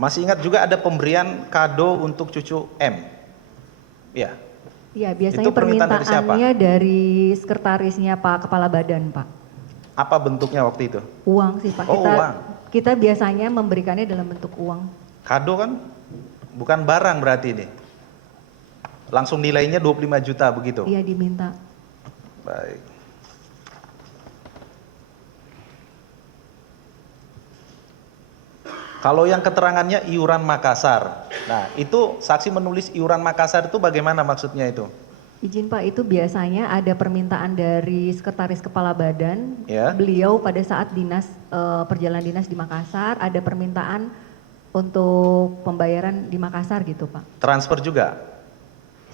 Masih ingat juga ada pemberian kado untuk cucu M? Ya. Iya, biasanya Itu permintaan dari siapa? permintaannya dari sekretarisnya Pak Kepala Badan, Pak. Apa bentuknya waktu itu? Uang sih, Pak. Oh, uang. Kita biasanya memberikannya dalam bentuk uang. Kado kan? Bukan barang berarti ini. Langsung nilainya 25 juta begitu? Iya, diminta. Baik. Kalau yang keterangannya iuran Makassar. Nah, itu saksi menulis iuran Makassar itu bagaimana maksudnya itu? Izin Pak, itu biasanya ada permintaan dari sekretaris kepala badan. Ya. Beliau pada saat perjalanan dinas di Makassar ada permintaan untuk pembayaran di Makassar gitu Pak. Transfer juga?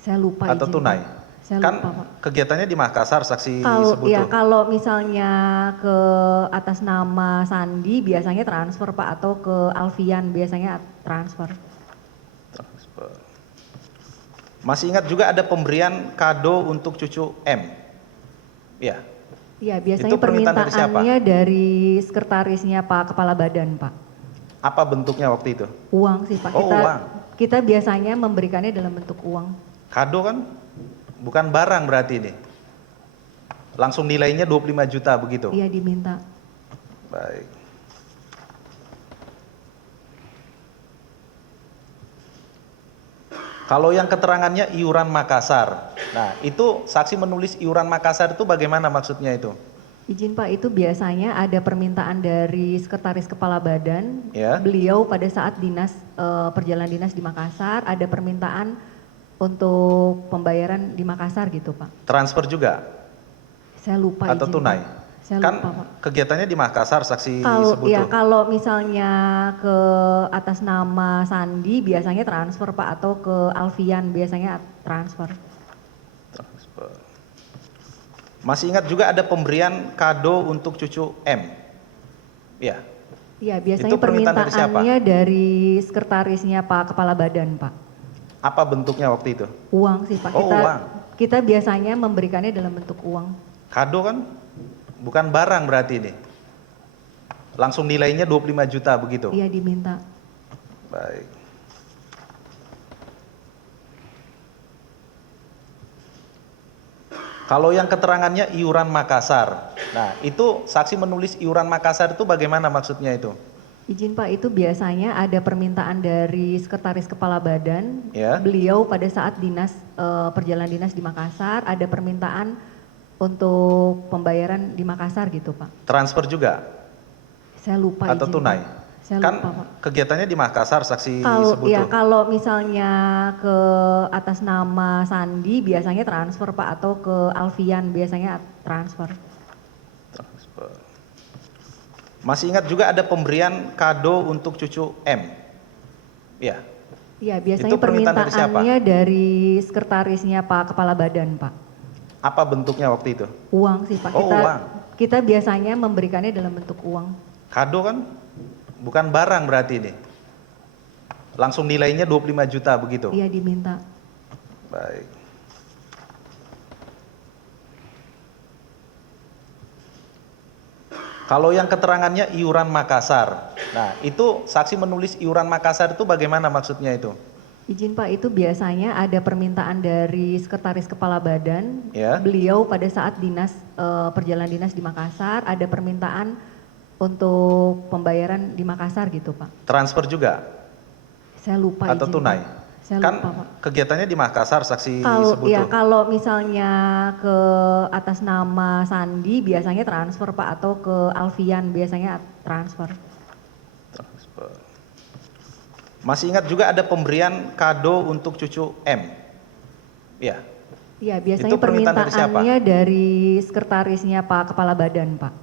Saya lupa. Atau izin, tunai? Pak. Saya Kan lupa, Pak. kegiatannya di Makassar saksi sebut Ya, tuh. kalau misalnya ke atas nama Sandi biasanya transfer Pak, atau ke Alfian biasanya transfer. Transfer. Masih ingat juga ada pemberian kado untuk cucu M? Ya. Iya, biasanya Itu permintaan dari siapa? permintaannya dari sekretarisnya Pak Kepala Badan, Pak. Apa bentuknya waktu itu? Uang sih Pak. Oh, uang. Kita biasanya memberikannya dalam bentuk uang. Kado kan? Bukan barang berarti ini. Langsung nilainya 25 juta begitu? Iya, diminta. Baik. Kalau yang keterangannya iuran Makassar. Nah, itu saksi menulis iuran Makassar itu bagaimana maksudnya itu? Izin Pak, itu biasanya ada permintaan dari sekretaris kepala badan. Ya. Beliau pada saat perjalanan dinas di Makassar ada permintaan untuk pembayaran di Makassar gitu Pak. Transfer juga? Saya lupa. Atau izin, tunai? Pak. Saya Kan lupa Pak. kegiatannya di Makassar saksi sebut tuh. Kalau misalnya ke atas nama Sandi biasanya transfer Pak, atau ke Alfian biasanya transfer. Transfer. Masih ingat juga ada pemberian kado untuk cucu M? Ya. Iya, biasanya Itu permintaan dari siapa? permintaannya dari sekretarisnya Pak Kepala Badan, Pak. Apa bentuknya waktu itu? Uang sih Pak. Oh, uang. Kita biasanya memberikannya dalam bentuk uang. Kado kan? Bukan barang berarti ini. Langsung nilainya 25 juta begitu? Iya, diminta. Baik. Kalau yang keterangannya iuran Makassar. Nah, itu saksi menulis iuran Makassar itu bagaimana maksudnya itu? Izin Pak, itu biasanya ada permintaan dari sekretaris kepala badan. Ya. Beliau pada saat perjalanan dinas di Makassar ada permintaan untuk pembayaran di Makassar gitu Pak. Transfer juga? Saya lupa. Atau izin, tunai? Pak. Saya Kan lupa Pak. kegiatannya di Makassar saksi sebut tuh. Kalau misalnya ke atas nama Sandi biasanya transfer Pak, atau ke Alfian biasanya transfer. Transfer. Masih ingat juga ada pemberian kado untuk cucu M? Ya. Iya, biasanya Itu permintaan dari siapa? permintaannya dari sekretarisnya Pak Kepala Badan, Pak. Apa bentuknya waktu itu? Uang sih Pak. Oh, uang. Kita biasanya memberikannya dalam bentuk uang. Kado kan? Bukan barang berarti ini. Langsung nilainya 25 juta begitu? Iya, diminta. Baik. Kalau yang keterangannya iuran Makassar. Nah, itu saksi menulis iuran Makassar itu bagaimana maksudnya itu? Izin Pak, itu biasanya ada permintaan dari sekretaris kepala badan. Ya. Beliau pada saat perjalanan dinas di Makassar ada permintaan untuk pembayaran di Makassar gitu Pak. Transfer juga? Saya lupa. Atau izin, tunai? Pak. Saya Kan lupa Pak. kegiatannya di Makassar saksi sebut tuh. Kalau misalnya ke atas nama Sandi biasanya transfer Pak, atau ke Alfian biasanya transfer. Transfer. Masih ingat juga ada pemberian kado untuk cucu M? Ya. Iya, biasanya Itu permintaan dari siapa? permintaannya dari sekretarisnya Pak Kepala Badan, Pak.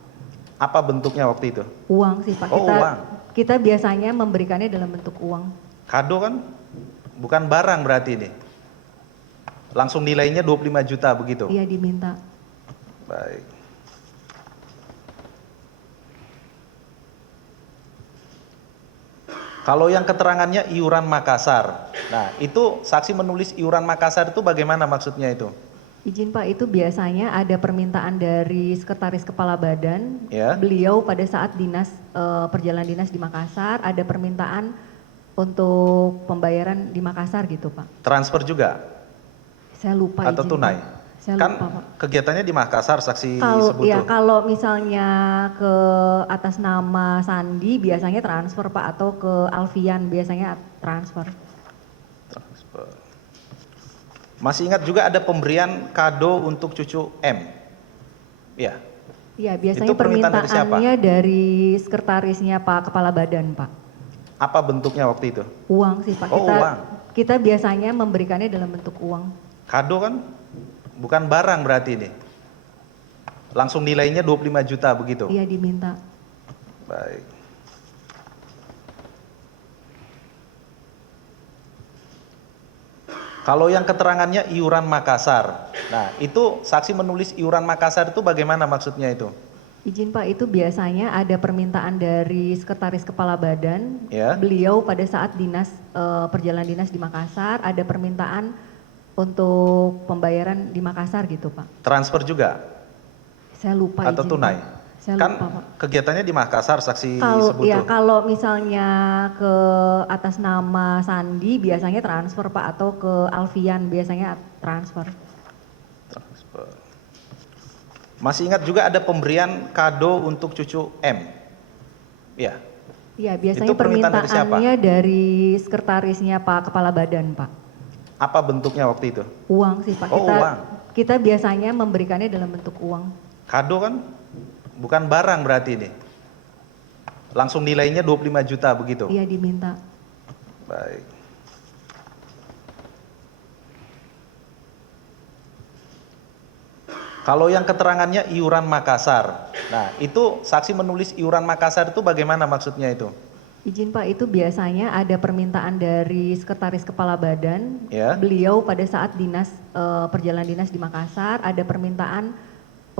Apa bentuknya waktu itu? Uang sih Pak. Oh, uang. Kita biasanya memberikannya dalam bentuk uang. Kado kan? Bukan barang berarti ini. Langsung nilainya 25 juta begitu? Iya, diminta. Baik. Kalau yang keterangannya iuran Makassar. Nah, itu saksi menulis iuran Makassar itu bagaimana maksudnya itu? Izin Pak, itu biasanya ada permintaan dari sekretaris kepala badan. Ya. Beliau pada saat perjalanan dinas di Makassar ada permintaan untuk pembayaran di Makassar gitu Pak. Transfer juga Saya lupa atau izin, tunai? Pak. Saya Kan lupa Pak. kegiatannya di Makassar, saksi Kalau sebut ya tuh. kalau misalnya ke atas nama Sandi biasanya transfer Pak, atau ke Alfian biasanya transfer. Transfer. Masih ingat juga ada pemberian kado untuk cucu M? Ya. Iya, biasanya Itu permintaan dari siapa? permintaannya dari sekretarisnya Pak Kepala Badan Pak. Apa bentuknya waktu itu? Uang sih Pak. Oh, uang. Kita biasanya memberikannya dalam bentuk uang. Kado kan? Bukan barang berarti ini. Langsung nilainya 25 juta begitu? Iya, diminta. Baik. Kalau yang keterangannya iuran Makassar. Nah, itu saksi menulis iuran Makassar itu bagaimana maksudnya itu? Izin Pak, itu biasanya ada permintaan dari sekretaris kepala badan. Ya. Beliau pada saat perjalanan dinas di Makassar ada permintaan untuk pembayaran di Makassar gitu Pak. Transfer juga Saya lupa atau izin, tunai? Pak. Saya Kan lupa Pak. kegiatannya di Makassar, saksi Kalau sebut ya tuh. kalau misalnya ke atas nama Sandi biasanya transfer Pak, atau ke Alfian biasanya transfer. Transfer. Masih ingat juga ada pemberian kado untuk cucu M? Ya. Iya, biasanya Itu permintaan dari siapa? permintaannya dari sekretarisnya Pak Kepala Badan Pak. Apa bentuknya waktu itu? Uang sih Pak. Oh, uang. Kita biasanya memberikannya dalam bentuk uang. Kado kan? Bukan barang berarti ini. Langsung nilainya 25 juta begitu? Iya, diminta. Baik. Kalau yang keterangannya iuran Makassar. Nah, itu saksi menulis iuran Makassar itu bagaimana maksudnya itu? Izin Pak, itu biasanya ada permintaan dari sekretaris kepala badan. Ya. Beliau pada saat perjalanan dinas di Makassar ada permintaan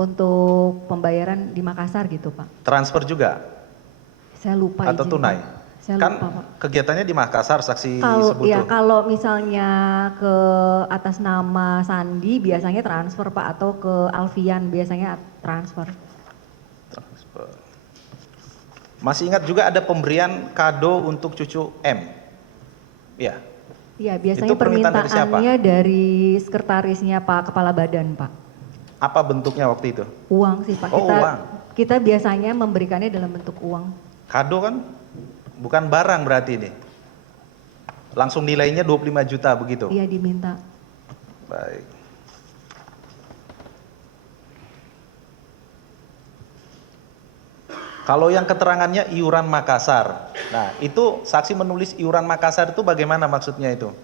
untuk pembayaran di Makassar gitu Pak. Transfer juga Saya lupa atau izin, tunai? Pak. Saya Kan lupa Pak. kegiatannya di Makassar, saksi sebut Ya tuh. kalau misalnya ke atas nama Sandi biasanya transfer Pak, atau ke Alfian biasanya transfer. Transfer. Masih ingat juga ada pemberian kado untuk cucu M? Ya. Iya, biasanya Itu permintaan dari siapa? permintaannya dari sekretarisnya Pak Kepala Badan Pak. Apa bentuknya waktu itu? Uang sih Pak. Oh, uang. Kita biasanya memberikannya dalam bentuk uang. Kado kan? Bukan barang berarti ini. Langsung nilainya 25 juta begitu? Iya, diminta. Baik. Kalau yang keterangannya iuran Makassar. Nah, itu saksi menulis iuran Makassar itu bagaimana maksudnya itu?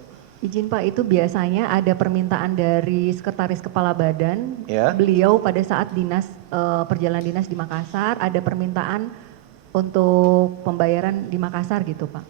Izin Pak, itu biasanya ada permintaan dari sekretaris kepala badan. Ya. Beliau pada saat perjalanan dinas di Makassar ada permintaan untuk pembayaran di Makassar gitu Pak.